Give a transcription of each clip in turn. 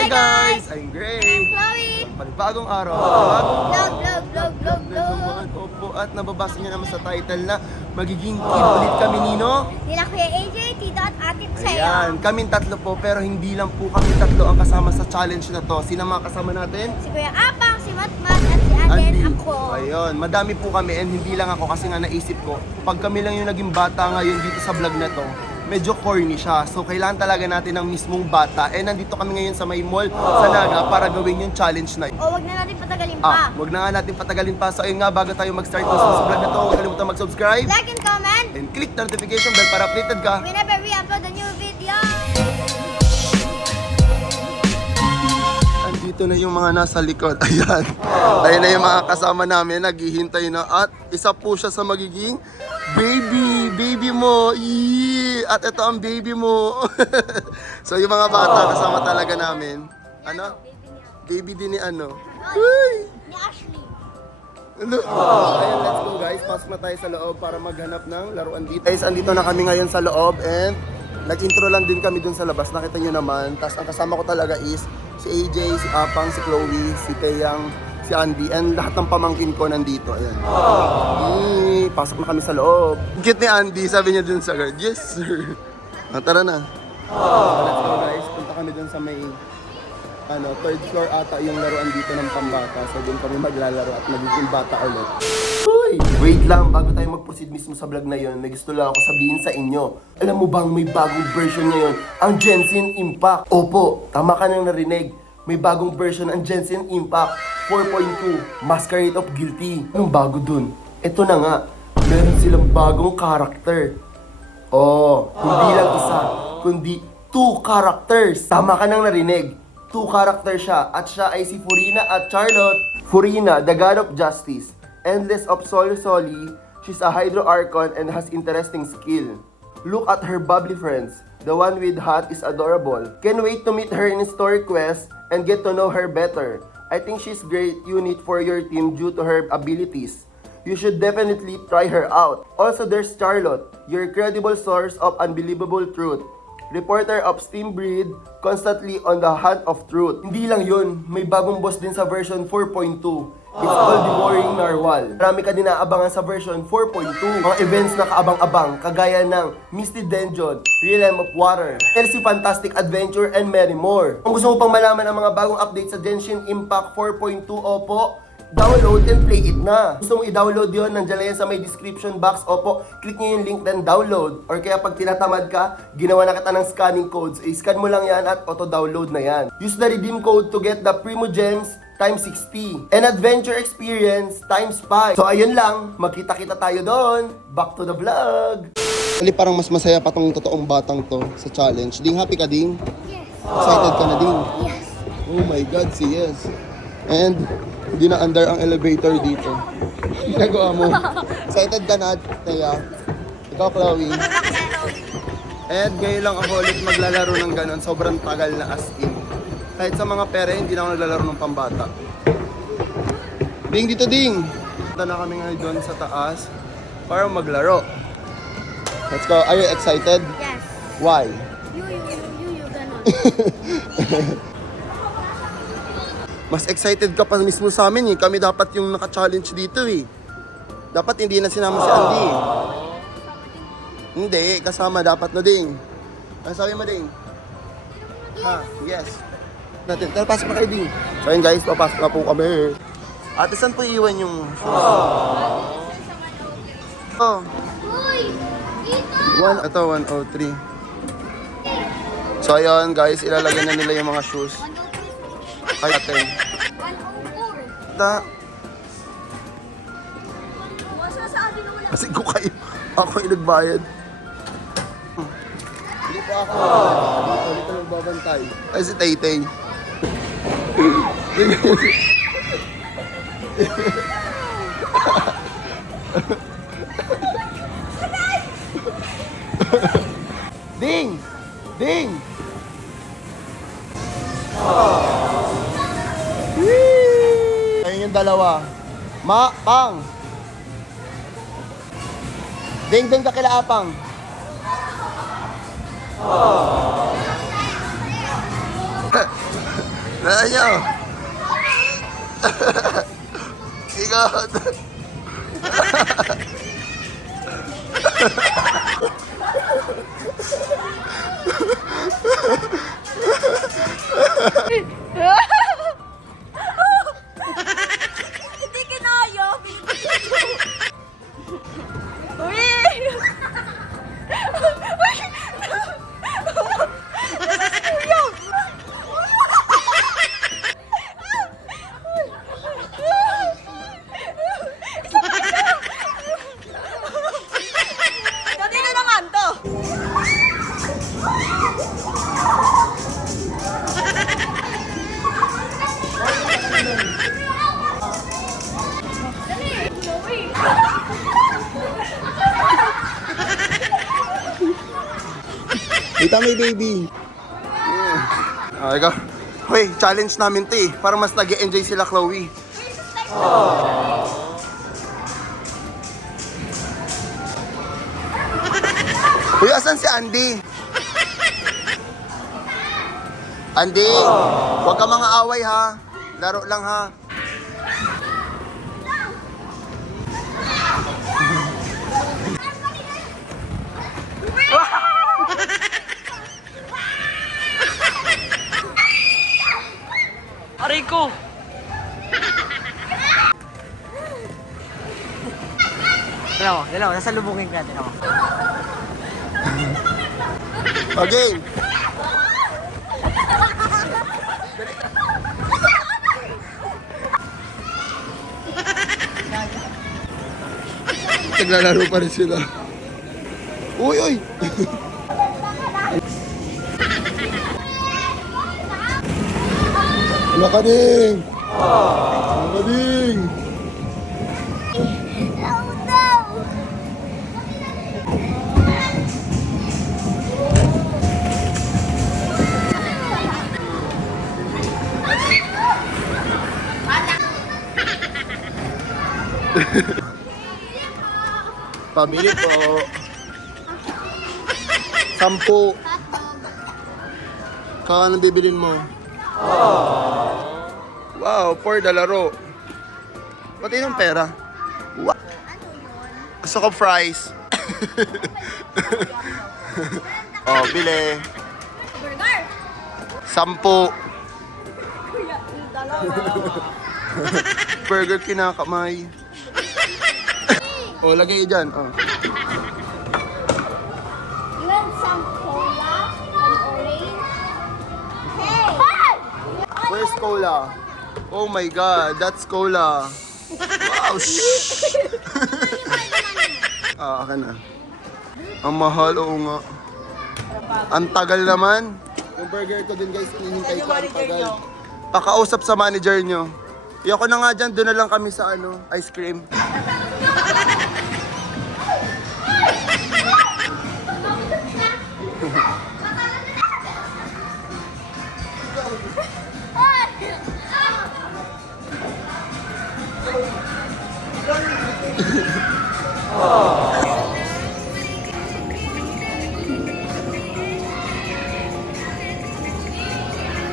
Hi guys! I'm I'm Gray. Chloe! Panibagong araw. Panibagong Vlog! Opo, at nababasa niyo naman sa title na magiging kid ulit kami Nino. Nila Kuya AJ, Tito at Ate Tsaya. Ayan, kaming tatlo po pero hindi lang po kami tatlo ang kasama sa challenge na to. Sino mga kasama natin? Si Kuya Apang, si Matmat, at si Aden, ako. Ayun, madami po kami and hindi lang ako kasi nga naisip ko, pag kami lang yung naging bata ngayon dito sa vlog na to, medyo corny siya. So, kailangan talaga natin ng mismong bata. And nandito kami ngayon sa may mall sa Naga para gawin yung challenge na yun. O, wag na natin patagalin pa. Wag na nga natin patagalin pa. So, ayun nga, bago tayo mag-start sa vlog na to, huwag kalimutan mag-subscribe Like and comment and click the notification bell para updated ka. whenever we upload a new video. Andito na yung mga nasa likod. Ayan. Ayan na yung mga kasama namin. Naghihintay na. At isa po siya sa magiging baby mo. Yee! At ito ang baby mo. So yung mga bata kasama talaga namin. Ano? Baby din ni ano? Uy! Ni Ashley. Ano? Ayun, let's go guys. Pasok na tayo sa loob para maghanap ng laruan dito. Guys, andito na kami ngayon sa loob and nag-intro lang din kami dun sa labas. Nakita nyo naman. Tapos ang kasama ko talaga is si AJ, si Apang, si Chloe, si Teyang, si Andy, and lahat ng pamangkin ko nandito. Ayan. Pasok na kami sa loob. Cute ni Andy, sabi niya dun sa guard. Yes, sir. Tara na. Let's go guys. Punta kami dun sa may third floor ata yung laruan dito ng pambata. So doon kami maglalaro at magiging bata ulit. Uy! Wait lang, bago tayo mag-proceed mismo sa vlog na yon, may gusto lang ako sabihin sa inyo. Alam mo bang may bagong version ngayon, ang Genshin Impact? Opo, tama ka nang narinig. May bagong version ang Genshin Impact 4.2, Masquerade of Guilty. Anong bago dun? Ito na nga, meron silang bagong character. Oh, hindi lang isa, kundi 2 characters. Tama ka nang narinig. 2 characters siya, at siya ay si Furina at Charlotte. Furina, the god of justice. Endless of Soli. She's a Hydro Archon and has interesting skill. Look at her bubbly friends. The one with hat is adorable. Can't wait to meet her in story quest and get to know her better. I think she's great unit for your team due to her abilities. You should definitely try her out. Also, there's Charlotte, your credible source of unbelievable truth. Reporter of Steam Breed, constantly on the hunt of truth. Hindi lang yun, may bagong boss din sa version 4.2. It's called the Warring Narwhal. Marami ka din naabangan sa version 4.2. Mga events na kaabang-abang, kagaya ng Misty Dungeon, Realm of Water, Elsie Fantastic Adventure, and many more. Kung gusto mo pang malaman ang mga bagong updates sa Genshin Impact 4.2, opo, download and play it na. Gusto mo i-download yun, nandiyan lang yan sa may description box. Opo, click nyo yung link then download. Or kaya pag tinatamad ka, ginawa na kita ng scanning codes. I-scan mo lang yan at auto-download na yan. Use the redeem code to get the Primo Gems times 60 and Adventure Experience times 5. So ayun lang, magkita-kita tayo doon. Back to the vlog. Actually, parang mas masaya pa tong totoong batang to sa challenge. Ding, happy ka, Ding? Yes. Excited ka na, Ding? Yes. Oh my God, si yes. And hindi na under ang elevator dito. Ginagawa mo. Excited ka na, Teya? Ikaw, Chloe? And ngayon lang ako ulit maglalaro ng ganon. Sobrang tagal na as in. Kahit sa mga pere, hindi na ako naglalaro ng pambata. Ding, dito, Ding! Punta na kami ngayon doon sa taas para maglaro. Let's go. Are you excited? Yes. Why? You, ganon. Mas excited ka pa mismo sa amin eh. Kami dapat yung naka-challenge dito eh. Dapat hindi na sinama si Andy eh. Hindi, kasama dapat na Ding. Ano sabi mo, Ding? Ha, yes. Natin, tara pasok na kayo, Ding. So yun guys, papasok na po kami. Ate, saan po iwan yung shoes? Oh. Uy! Dito! Ito, 103. So ayun guys, ilalagay na nila yung mga shoes. Ay, ate. 104. Kasi ko kayo. Ako yung nagbayad. Hindi po ako. Dito magbabantay. Ay, si Tay-Tay. Ding! Ding! Ayun yung dalawa. Pang! Ding, ding ka kila Apang. Naan nyo? Ikot. Hindi kinaya. Uy! Kanina naman to. Dito may baby. Okay ka. Hoy, challenge namin to eh. Para mas nag-enjoy sila, Chloe. Hoy, asan si Andy? Andy, huwag ka mga away ha. Laro lang ha. Aray ko! Dalawa, nasa lubungin ka natin ako. Okay. Naglalaro pa rin sila. Uy, uy! Ano ka ding? Ano ka ding? Oh no! Pabili po. 10. Kaka anong bibilin mo? Wow, for the laro. Pati yung pera. Wow. Gusto ko fries. Oh, bili. Burger! 10. Burger kinakamay. Oh, lagay dyan. Oh. You want some cola and orange? Hey! Where's cola? Oh my God, that's cola. Wow, shh. Akin na. Ang mahal, oo nga. Ang tagal naman. Yung burger ko din guys, hinihintay ko ang tagal. Pakausap sa manager nyo. Iyoko na nga dyan, doon na lang kami sa ice cream.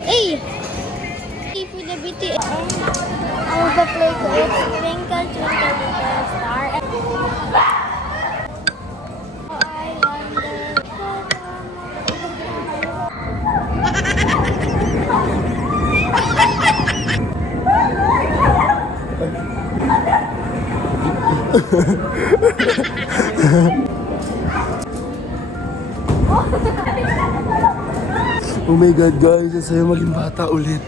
Hey! If you the BTS, I will play ko. It's Twinkle, Twinkle, Little Star. Oh, I wonder. Oh my God guys, ang saya maging bata ulit.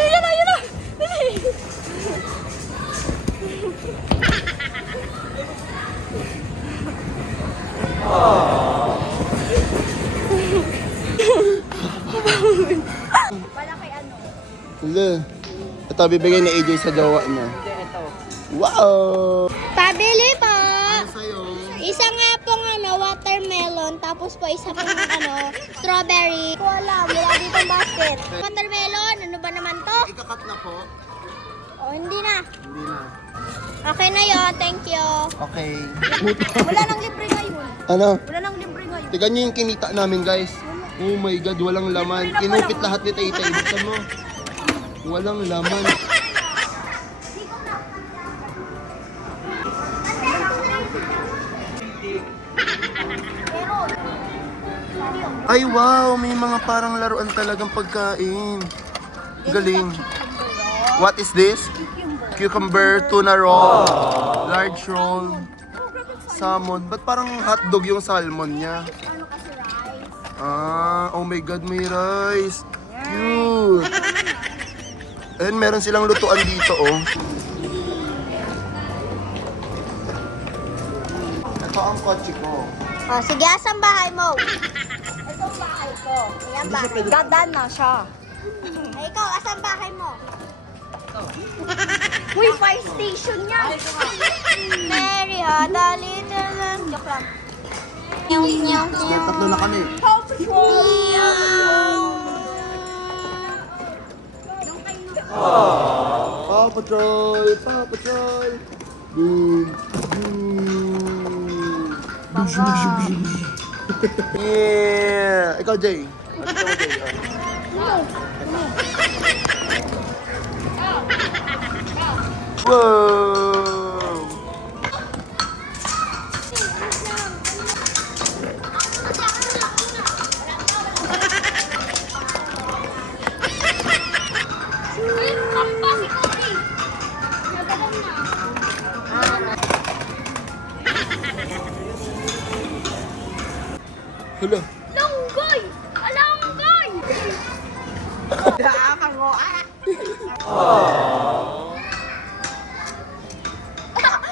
Yun na! Dali! Wala kay ano? Hala. Ito, bibigay ni AJ sa jowa niya. Ito. Wow! Pabili po! Sa'yo. Isa nga pong watermelon, tapos po isa pong strawberry. Wala dito basket. Watermelon, ano ba naman to? Ikakat na po. Oh, hindi na. Hindi na. Okay na yun, thank you. Okay. Wala nang libre ngayon. Ano? Wala nang libre ngayon. Tignan nyo yung kinita namin, guys. Oh my God, walang laman. Kinupit lahat ni Tay Tay. Buksan mo. Walang laman. Ay wow, may mga parang laruan talagang pagkain. Galing. What is this? Cucumber tuna roll. Large roll. Salmon. Ba't parang hotdog yung salmon niya? Ano kasi rice? Ah, oh my God, may rice. Cute. And meron silang lutuan dito, oh. Ito ang kotse ko. Oh, sige, asan bahay mo? Ito ang bahay ko. Ayan bahay. Dadaan na siya. Ay, ikaw, asan bahay mo? Uy, fire station yan! Mary had a little lamb. Joke lang. Nyaw, nyaw, nyaw. Tatlo na kami. Paw Patrol! Paw Patrol! Boom! Boom! Yeah! Ikaw, Jay. Ano ikaw, Jay? Wow! Hala! Longgoy! Alonggoy!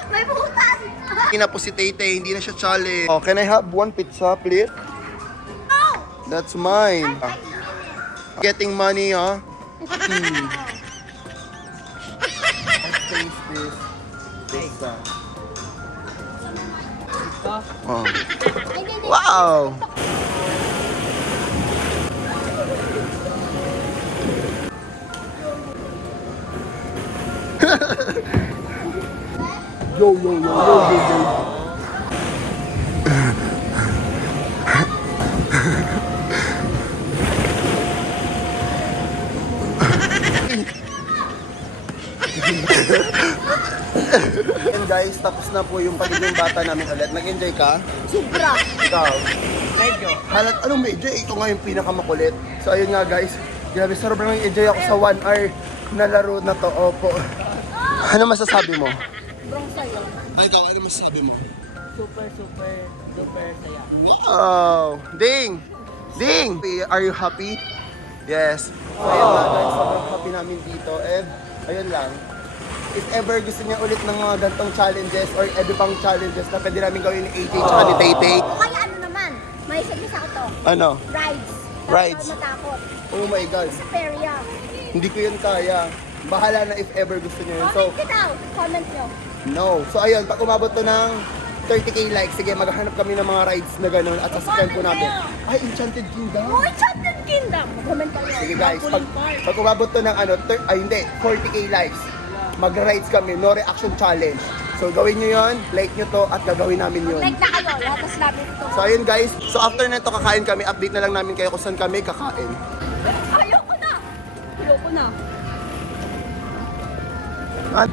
May butas! Ina po si Tay-Tay, hindi na siya challenge. Oh, can I have one pizza, please? Oh! That's mine. Getting money, huh? Let's taste this pizza. Oh. Wow! Yo, yo, yo, yo, yo, yo. And guys, tapos na po yung pagiging bata namin ulit. Nag-enjoy ka? Sobra! Ikaw? Medyo. Halat, anong medyo? Ito nga yung pinakamakulit. So ayun nga guys, grabe sobrang enjoy ako sa 1 hour na laro na to. Opo. Ano masasabi mo? Sobrang sayo. Ay, ikaw, ano masasabi mo? Super saya. Wow! Ding! Ding! Are you happy? Yes. So ayun nga guys, sobrang happy namin dito. And ayun lang. If ever gusto niya ulit ng mga gantong challenges or edo pang challenges na pwede namin gawin ni AJ tsaka ni Tay-Tay. O kaya ano naman, may suggest ako to. Ano? Rides. Rides. Dapat matakot. Oh my God. Sa perya. Hindi ko yun kaya. Bahala na if ever gusto niyo yun. So, Comment it out. Comment nyo. no. So ayun, pag umabot to ng 30k likes, sige, maghahanap kami ng mga rides na gano'n at sasakyan po namin. Ay, Enchanted Kingdom. Oh, Enchanted Kingdom. Comment kayo. Sige guys, pag umabot to ng ano, hindi, 40k likes, mag-rides kami, no reaction challenge. So gawin nyo yun, like nyo to, at gagawin namin yun. Like na kayo. Lahat na namin ito. So ayun guys, so after nito kakain kami, update na lang namin kayo kung saan kami kakain. Ayoko na. Ayoko na. At...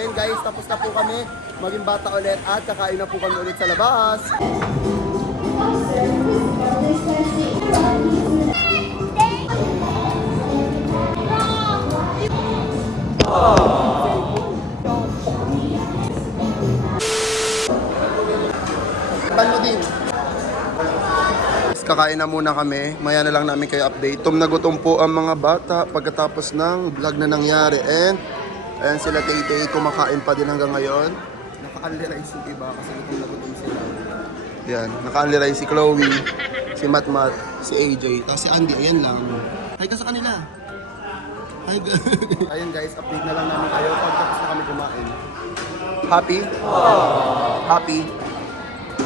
Ayun guys, tapos na po kami maging bata ulit at kakain na po kami ulit sa labas. Pan mo din. Kakain na muna kami. Maya na lang namin kayo update. Gutom po ang mga bata pagkatapos ng vlog na nangyari. And ayan sila Tay-Tay, kumakain pa din hanggang ngayon. Naka-unli-rice yung iba kasi gutom sila. Yan, naka-unli-rice si Chloe, si Matmat, si AJ, tapos si Andy, ayan lang. Hi ka sa kanila. Hi guys. Ayun guys, update na lang namin kayo pagkatapos na kami kumain. Happy? Happy?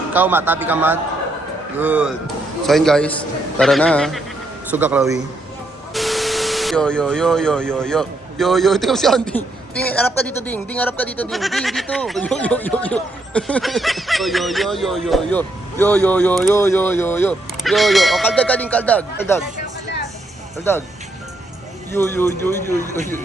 Ikaw, Mat? Happy ka, Mat? Good. So yun guys, tara na. Suga, Chloe. Yo, yo, yo, yo, yo, yo. Yo, yo, tingnan mo si Andy. Ding, harap ka dito, Ding. Ding, harap ka dito, Ding. Ding, dito. Yo, yo, yo, yo. Yo, yo, yo, yo, yo. Yo, yo, yo, yo, yo, yo, yo. Yo, yo. O, kaldag ka, Ding, kaldag. Kaldag. Kaldag. Yo, yo, yo, yo, yo, yo.